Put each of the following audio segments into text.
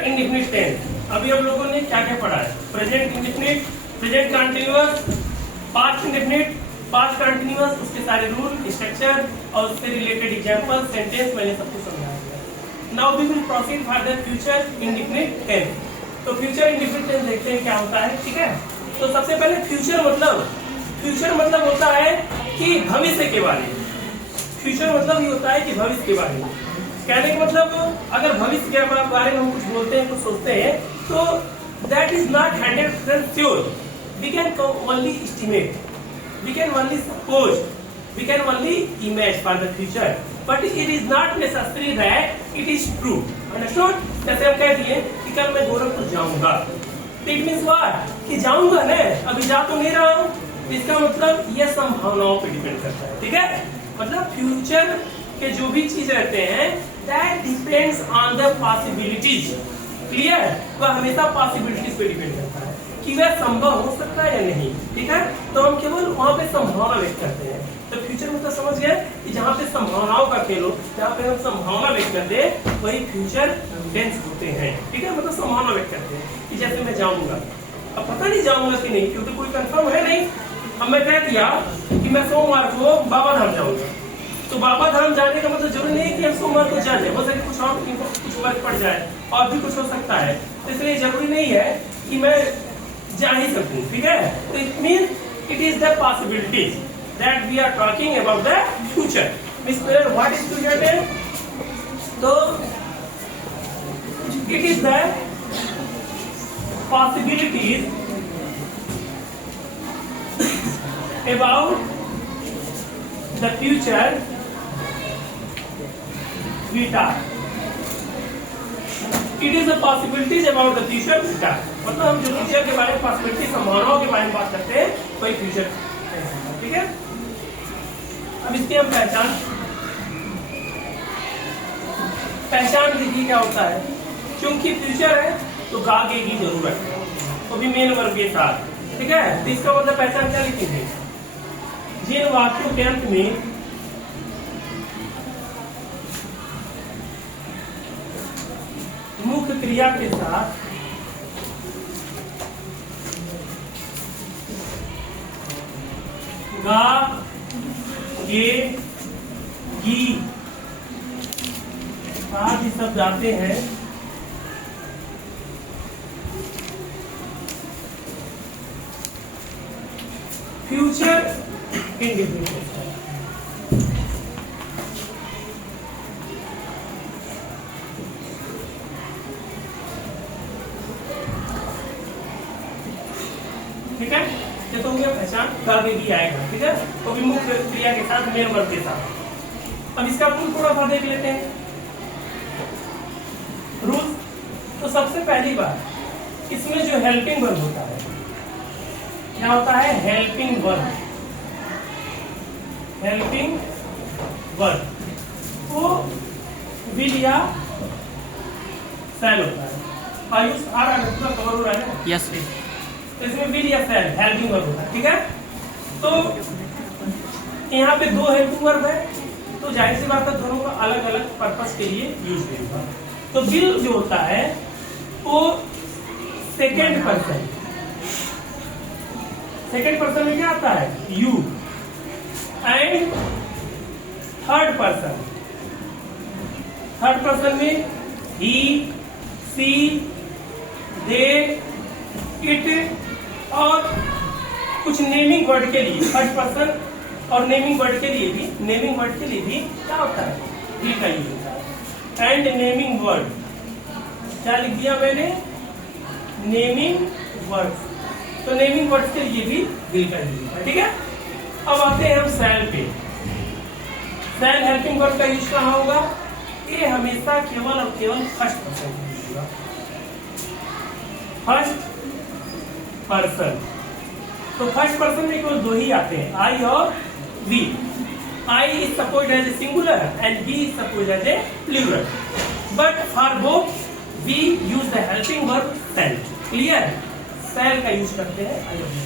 Future indefinite tense. अभी हम लोगों ने क्या क्या पढ़ा है? Present indefinite, present continuous, past indefinite, past continuous, उसके सारे रूल, स्ट्रक्चर और उससे रिलेटेड एग्जांपल, सेंटेंस मैंने सब कुछ समझाया है। Now we will proceed for the future indefinite tense. तो फ्यूचर इंडेफिनिट टेंस देखते हैं क्या होता है, ठीक है। तो सबसे पहले फ्यूचर मतलब होता है कि भविष्य के बारे में। फ्यूचर मतलब ये होता है कि भविष्य के बारे में। कहने का मतलब अगर भविष्य के बारे में हम कुछ बोलते हैं, कुछ सोचते हैं, तो that is not 100% sure. We can only estimate, we can only suppose, we can only imagine for the future, but it is not necessary that it is true. Understood? जैसे हम कह दिए कि कल मैं गोरखपुर जाऊंगा, it means what? कि जाऊंगा ना, अभी जा तो नहीं रहा हूँ, इसका मतलब ये संभावनाओं पे डिपेंड करता है, ठीक है। मतलब फ्यूचर के जो भी चीज रहते हैं that depends on the possibilities. Clear? वह हमेशा पॉसिबिलिटीज पे डिपेंड करता है कि वह संभव हो सकता है या नहीं, ठीक है। तो हम केवल वहां पे संभावना व्यक्त करते हैं। तो फ्यूचर मतलब समझ गए कि जहाँ पे संभावनाओं का खेल हो, जहाँ पे हम संभावना व्यक्त करते हैं वही फ्यूचर टेंस होते हैं, ठीक है। मतलब संभावना व्यक्त करते हैं कि जैसे मैं जाऊंगा, अब पता नहीं जाऊंगा कि नहीं, क्योंकि कोई कंफर्म है नहीं। अब मैं कह दिया कि मैं सोमवार को बाबा धाम जाऊंगा, तो बाबा धाम जाने का मतलब जरूरी नहीं कि हम सोमवार को जाए, हो सके कुछ और कुछ वर्क पड़ जाए और भी कुछ हो सकता है, तो इसलिए जरूरी नहीं है कि मैं जा ही सकूं, ठीक है। तो it mean it is the possibilities that we are talking about the future. Miss what is future tense? तो it is the possibilities about the future we talk. It is the possibilities about the future we talk. मतलब हम जो future के बारे में, possibility, संभावनाओं के बारे में बात करते हैं वही फ्यूचर, ठीक है। अब इसकी हम पहचान देखिए क्या होता है। क्योंकि फ्यूचर है तो आगे की जरूरत है, वो भी मेन वर्ब के साथ, ठीक है। तो इसका मतलब पहचान क्या लिखेंगे? जिन वाक्यों के अंत में मुख्य क्रिया के साथ गा, गे, गी आदि शब्द आते हैं, फ्यूचर इंडेफिनिट। ठीक है, ये तो हो गया पहचान, आगे भी आएगा, ठीक है। तो भी मुख्य क्रिया के साथ, मेन वर्ब के साथ। अब इसका रूल थोड़ा सा देख लेते हैं। रूल तो सबसे पहली बात, इसमें जो हेल्पिंग वर्ब होता है, क्या होता है? Helping verb. हेल्पिंग वर्ब वो विल या सेल होता है। आयुष आ रहा है, पूरा कवर हो रहा है? यस। तो इसमें विल या सेल हेल्पिंग वर्ब होता है, ठीक है। तो यहाँ पे दो हेल्पिंग वर्ब है, तो जाहिर सी बात है दोनों का अलग अलग पर्पस के लिए यूज होगा। तो विल जो होता है वो सेकेंड पर्सन, सेकेंड पर्सन में क्या आता है? You. And third person, third person में ही, सी, दे, इट और कुछ नेमिंग वर्ड के लिए थर्ड पर्सन और नेमिंग वर्ड के लिए भी क्या होता है? भी का यूज होता है। एंड नेमिंग वर्ड, क्या लिख दिया मैंने? Naming word. तो नेमिंग वर्ड के लिए भी विल का यूज होता है, ठीक है। अब आते हैं हम सेल पे। सेल हेल्पिंग वर्ड का यूज कहाँ होगा? ये हमेशा केवल और केवल फर्स्ट पर्सन होगा। फर्स्ट पर्सन, तो फर्स्ट पर्सन में केवल दो ही आते हैं, आई और we. I is supposed as a singular and we is supposed as a plural, but for both we use the helping verb shall. Clear? Shall का यूज करते हैं आई और वी।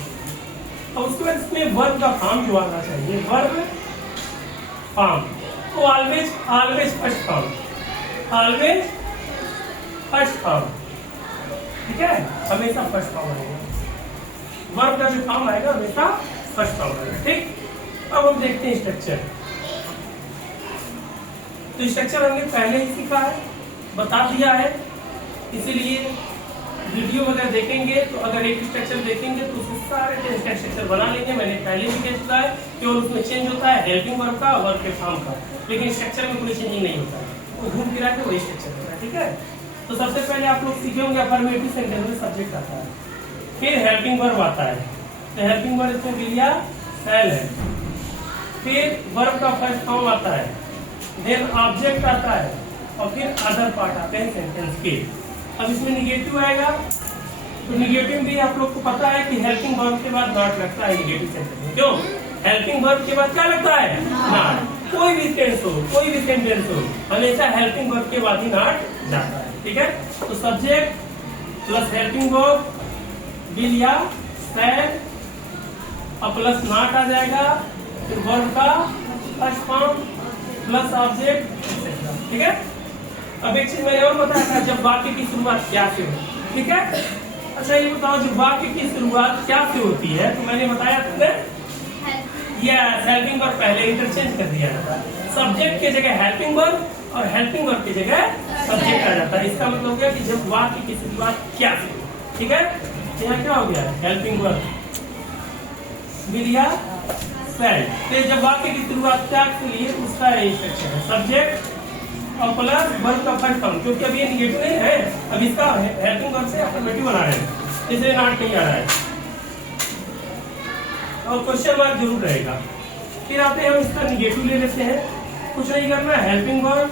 अब उसके बाद इसमें वर्ब का फॉर्म जो आना चाहिए, वर्ब फॉर्म, तो always first form, always first form. ठीक है, हमेशा फर्स्ट फॉर्म आएगा, वर्ब का जो फॉर्म आएगा हमेशा फर्स्ट फॉर्म आएगा। ठीक, अब हम देखते हैं स्ट्रक्चर। तो स्ट्रक्चर हमने पहले ही सीखा है, बता दिया है, इसीलिए वीडियो वगैरह देखेंगे तो अगर एक स्ट्रक्चर देखेंगे तो उसके सारे टेंस का स्ट्रक्चर बना लेंगे। मैंने पहले भी कह चुका है, केवल उसमें चेंज होता है हेल्पिंग वर्ब का, वर्ब के फॉर्म का, लेकिन स्ट्रक्चर में कोई चेंजिंग नहीं होता है, वो घूम फिरा के वही स्ट्रक्चर होता है। ठीक है, तो सबसे पहले आप लोग सीखे होंगे अफर्मेटिव सेंटेंस में सब्जेक्ट आता है, फिर हेल्पिंग वर्ब आता है, तो हेल्पिंग वर्ब इसमें विल या शैल है, फिर वर्ब का फर्स्ट फॉर्म आता है, देन ऑब्जेक्ट आता है, और फिर अदर पार्ट आते हैं सेंटेंस के। अब इसमें निगेटिव आएगा, तो निगेटिव भी आप लोग को पता है कि हेल्पिंग वर्ब के बाद नॉट लगता है निगेटिव सेंटेंस में। क्यों? हेल्पिंग वर्ब के बाद क्या लगता है? नॉट। कोई भी टेंस हो, कोई भी सेंटेंस हो, हमेशा हेल्पिंग वर्ब के बाद ही नॉट जाता है। ठीक है, तो subject plus helping verb will या शैल और प्लस नॉट आ जाएगा, फिर वर्ब का फर्स्ट फॉर्म प्लस ऑब्जेक्ट। ठीक है, अब एक चीज मैंने और बताया था, जब वाक्य की शुरुआत क्या से हो। ठीक है, अच्छा ये बताओ जब वाक्य की शुरुआत क्या से होती है, तो मैंने बताया तुमने यस हेल्पिंग वर्ब पहले इंटरचेंज कर दिया जाता है, सब्जेक्ट के जगह हेल्पिंग वर्ब और हेल्पिंग वर्ब की जगह सब्जेक्ट आ जाता है। इसका मतलब हो गया कि जब वाक्य की शुरुआत क्या से हो। ठीक है, यहाँ क्या हो गया? हेल्पिंग वर्ब विल या शैल। तो जब वाक्य की शुरुआत क्या के लिए, उसका इंस्ट्रक्शन है सब्जेक्ट और प्लस वर्ब का फर्स्ट फॉर्म, क्योंकि अभी ये निगेटिव नहीं है, अब इसका हेल्पिंग वर्ब से अफर्मेटिव बना रहे हैं, इसलिए नॉट नहीं आ रहा है, और क्वेश्चन मार्क जरूर रहेगा। फिर आते हैं हम इसका निगेटिव ले लेते हैं, कुछ नहीं करना, हेल्पिंग वर्ब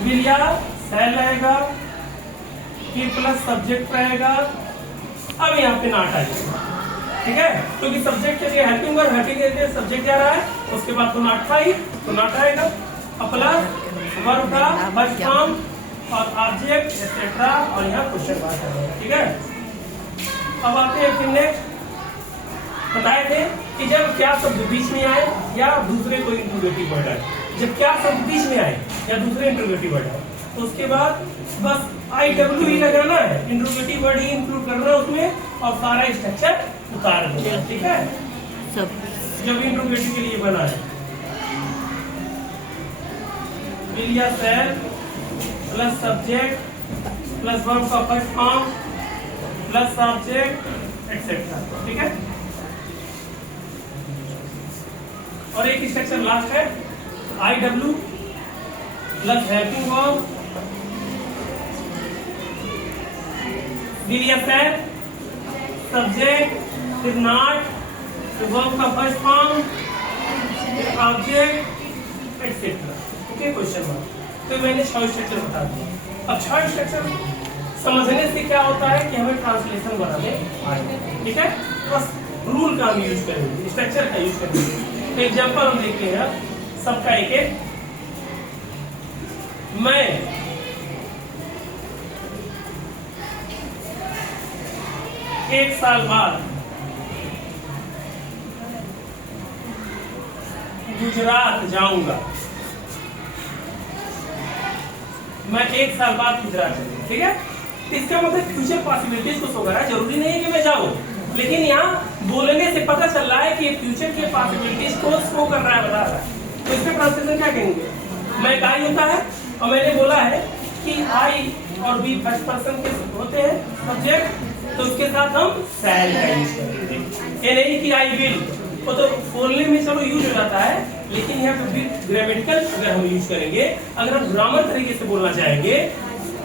विल या शैल रहेगा, फिर प्लस सब्जेक्ट रहेगा, अब यहाँ पे नॉट आ जाएगा। ठीक है, क्योंकि सब्जेक्ट के लिए हेल्पिंग वर्ब, हेल्पिंग के लिए सब्जेक्ट जा रहा है, उसके बाद तो नॉट था ही, तो नॉट आएगा, और प्लस वर्ब का फर्स्ट फॉर्म और ऑब्जेक्ट एक्सेट्रा, और यहाँ क्वेश्चन मार्क है। ठीक है, अब आते हैं फिर नेक्स्ट, बताए थे कि जब क्या शब्द बीच में आए या दूसरे कोई इंट्रोगेटिव वर्ड आए, जब क्या शब्द बीच में आए या दूसरे इंट्रोगेटिव वर्ड आए, तो उसके बाद बस IW ही लगाना है, इंट्रोगेटिव वर्ड ही इंक्लूड करना उसमें, और सारा स्ट्रक्चर उतार देना। ठीक है, जब इंट्रोगेटिव के लिए बना है विल या shall plus subject plus verb का first form plus object etcetera. ठीक है, और एक स्ट्रक्चर लास्ट है IW plus helping verb will या शैल सब्जेक्ट फिर नॉट फिर वर्ब का फर्स्ट फॉर्म फिर object etcetera. Okay, question mark. तो मैंने 6 स्ट्रक्चर बता दिया। अब 6 स्ट्रक्चर समझने से क्या होता है कि हमें ट्रांसलेशन बनाने आए। ठीक है, बस रूल का हम यूज करेंगे, स्ट्रक्चर का यूज करेंगे। तो एग्जाम्पल हम देखते हैं सबका एक एक। मैं एक साल बाद गुजरात जाऊंगा। मैं एक साल बाद गुजरात जाऊंगा। ठीक है, इसका मतलब फ्यूचर पॉसिबिलिटीज को शो कर रहा है, जरूरी नहीं है कि मैं जाऊं, लेकिन यहाँ बोलने से पता चल रहा है कि फ्यूचर के पॉसिबिलिटीज को शो कर रहा है, बता रहा है। तो इसका ट्रांसलेशन क्या कहेंगे? मैं एक आई होता है, और मैंने बोला है कि आई और बी फर्स्ट पर्सन के होते हैं सब्जेक्ट, तो उसके साथ हम शैल का यूज करेंगे। ये नहीं कि आई विल, वो तो बोलने में चलो यूज हो जाता है, लेकिन यहाँ पे ग्रामेटिकल अगर हम यूज करेंगे, अगर हम ग्रामर तरीके से बोलना चाहेंगे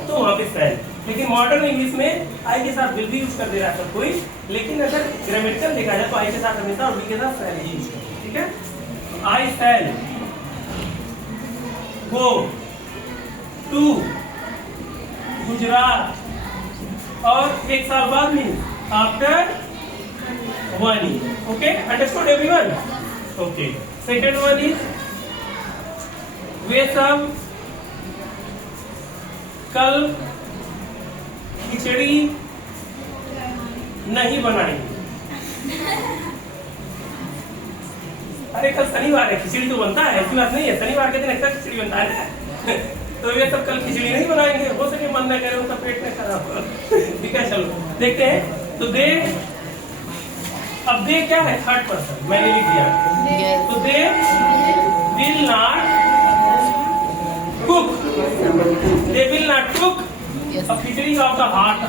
तो वहाँ पे शैल। लेकिन मॉडर्न इंग्लिश में आई के साथ विल भी यूज कर दे रहा है सब कोई, लेकिन अगर ग्रामेटिकल देखा जाए तो आई के साथ हमेशा और बी के साथ शैल ही यूज करेंगे। ठीक है, आई शैल गो टू गुजरात, और एक साल बाद mean after 1 year. Okay, understood everyone? Okay. Second one is वे सब कल खिचड़ी नहीं बनाएंगे। अरे कल शनिवार है, खिचड़ी तो बनता है, ऐसी बात नहीं है, शनिवार के दिन अक्सर खिचड़ी बनता है। तो ये सब कल खिचड़ी नहीं बनाएंगे, हो सके मन न करे, उनका पेट में खराब हो। ठीक है, चलो देखते हैं। तो दे, अब दे क्या है? थर्ड पर्सन, मैंने लिख दिया। तो they will not cook, they will not cook. अब खिचड़ी का होता हाथ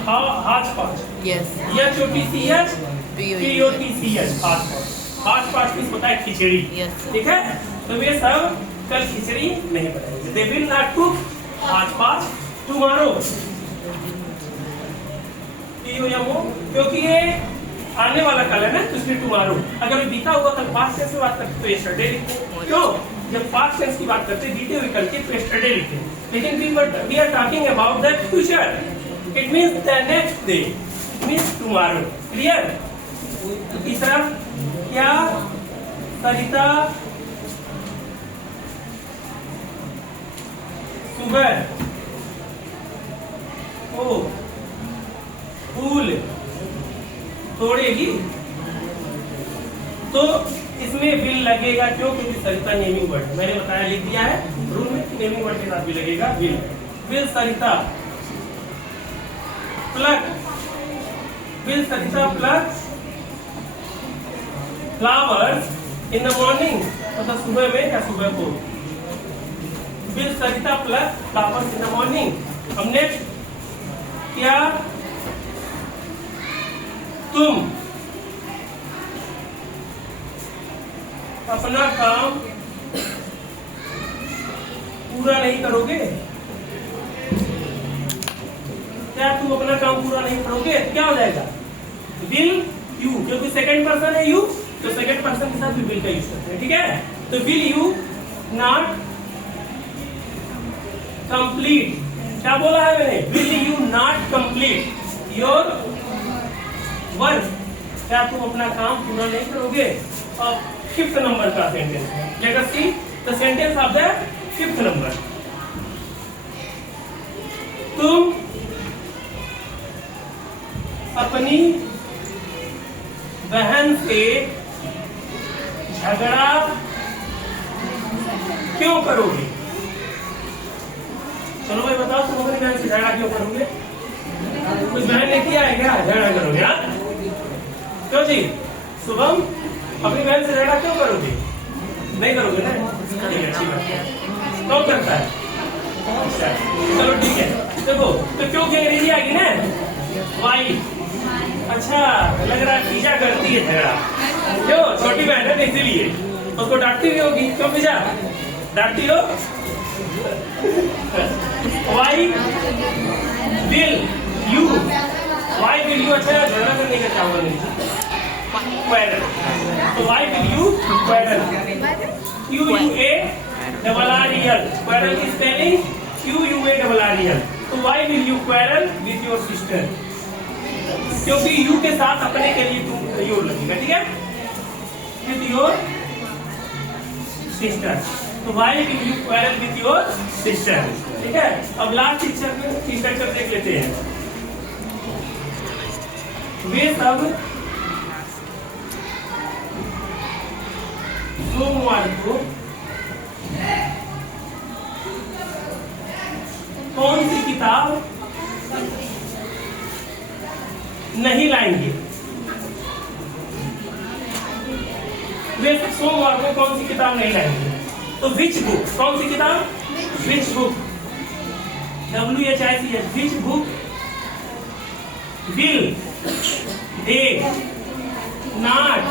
पाँच, HOTCH POTCH, हाथ पाँच किस होता है? खिचड़ी। ठीक है, तो ये सब कल खिचड़ी नहीं बनाएंगे। दे विल नॉट कुक हाथ पाँच टुमारो, क्योंकि ये आने वाला कल है ना, तो इसलिए टुमारो। अगर बीता हुआ कल पास्ट टेंस में बात करते तो यस्टरडे लिखते हैं। क्यों? जब पास्ट टेंस की बात करते बीते हुए कल की तो यस्टरडे लिखते हैं। लेकिन we are talking about the future, it means the next day, it means tomorrow. Clear? तीसरा क्या? सरिता सुबह फूल तोड़ेगी, तो इसमें विल लगेगा। क्यों? क्योंकि सरिता नेमिंग वर्ड, मैंने बताया, लिख दिया है रूल में कि नेमिंग वर्ड के साथ भी लगेगा will. Will Sarita pluck, will Sarita pluck flowers in the morning, मतलब सुबह में या सुबह को। Will Sarita pluck flowers in the morning. अब नेक्स्ट क्या? तुम अपना काम पूरा नहीं करोगे? क्या तुम अपना काम पूरा नहीं करोगे? क्या हो जाएगा? विल यू, क्योंकि सेकंड पर्सन है यू, तो सेकंड पर्सन के साथ भी विल का यूज करते हैं। ठीक है, तो विल यू नॉट कंप्लीट, क्या बोला है मैंने? Will you not complete your work, क्या तुम अपना काम पूरा नहीं करोगे? और फिफ्थ नंबर का सेंटेंस है, let us see the sentence of the fifth number. तुम अपनी बहन से झगड़ा क्यों करोगे? चलो भाई बताओ, तुम अपनी बहन से झगड़ा क्यों करोगे? कुछ बहन ने किया है क्या? झगड़ा करोगे? हाँ, क्यों जी? शुभम, अपनी बहन से झगड़ा क्यों करोगे? नहीं करोगे ना? अच्छी बात है। कौन करता है? अच्छा, चलो ठीक है। देखो, तो क्यों की अंग्रेजी आ गई ना? वाई। अच्छा, लग रहा है पीछा करती है झगड़ा, क्यों? छोटी बहन है इसीलिए उसको डांटती भी होगी। क्यों पीछा डांटती हो? Why will you, why will you, अच्छा झगड़ा करने का चावल नहीं, क्वेरल। तो why will you quarrel, QUARREL, quarrel की स्पेलिंग QUARREL। तो why will you quarrel with your sister, क्योंकि यू के साथ अपने के लिए तुम योर लगेगा। ठीक है, विथ योर सिस्टर। तो why will you quarrel with your sister. ठीक है, अब लास्ट स्ट्रक्चर देख लेते हैं। वे सब सोमवार को कौन सी किताब नहीं लाएंगे? वे सब सोमवार को कौन सी किताब नहीं लाएंगे? तो विच बुक, कौन सी किताब? Which book, WHICH, which book will they not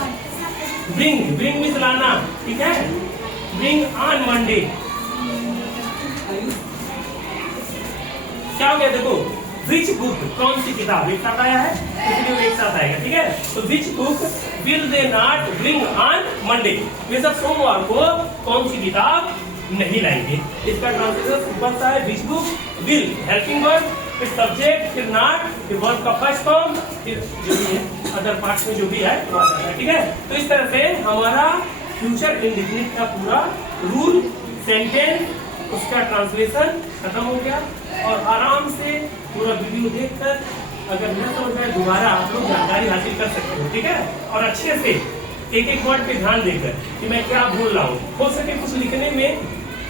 bring, bring means लाना। ठीक है, ब्रिंग ऑन मंडे। क्या हो गया? देखो, विच बुक, कौन सी किताब, एक साथ आया है इसलिए एक साथ आएगा। ठीक है, तो which book will they not bring on Monday, वे सब सोमवार को कौन सी किताब नहीं लाएंगे। इसका ट्रांसलेशन ऊपर सा है, विच बुक विल, हेल्पिंग वर्ब, फिर सब्जेक्ट, फिर नॉट, फिर वर्ब का फर्स्ट फॉर्म, फिर जो भी है अदर पार्ट्स में जो भी है वो आता है। ठीक है, तो इस तरह से हमारा फ्यूचर इंडेफिनिट का पूरा रूल, सेंटेंस, उसका ट्रांसलेशन खत्म हो गया। और आराम से पूरा वीडियो देखकर अगर न समझ में दोबारा आप लोग जानकारी हासिल कर सकते हो। ठीक है, और अच्छे से एक एक वर्ड पे ध्यान देकर कि मैं क्या बोल रहा हूँ, हो सके कुछ लिखने में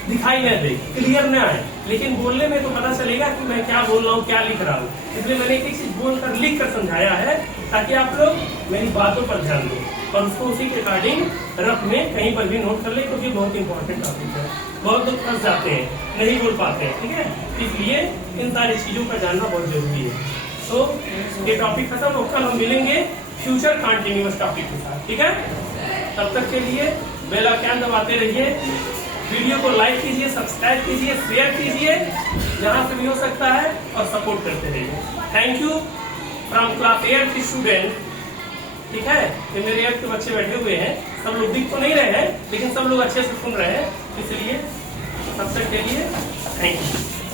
दिखाई न दे, क्लियर न आए, लेकिन बोलने में तो पता चलेगा कि मैं क्या बोल रहा हूँ, क्या लिख रहा हूँ। इसलिए मैंने एक चीज बोलकर लिख कर समझाया है, ताकि आप लोग मेरी बातों पर ध्यान दो और उसको उसी के अकॉर्डिंग रफ में कहीं पर भी नोट कर ले, क्योंकि बहुत इंपॉर्टेंट टॉपिक है। बहुत लोग फंस जाते हैं, नहीं बोल पाते हैं, ठीक है। इसलिए इन सारी चीजों का जानना बहुत जरूरी है। तो ये टॉपिक खत्म हो, कल हम मिलेंगे फ्यूचर कंटिन्यूअस टॉपिक के साथ, ठीक है। तब तक के लिए बेल आइकन दबाते रहिए, वीडियो को लाइक कीजिए, सब्सक्राइब कीजिए, शेयर कीजिए जहां से भी हो सकता है, और सपोर्ट करते रहिए। Thank you from class 8 student, ठीक है। ये मेरे 8 के बच्चे बैठे हुए हैं, सब लोग दिख तो नहीं रहे हैं, लेकिन सब लोग अच्छे से सुन रहे हैं, इसलिए तब तक के लिए थैंक यू।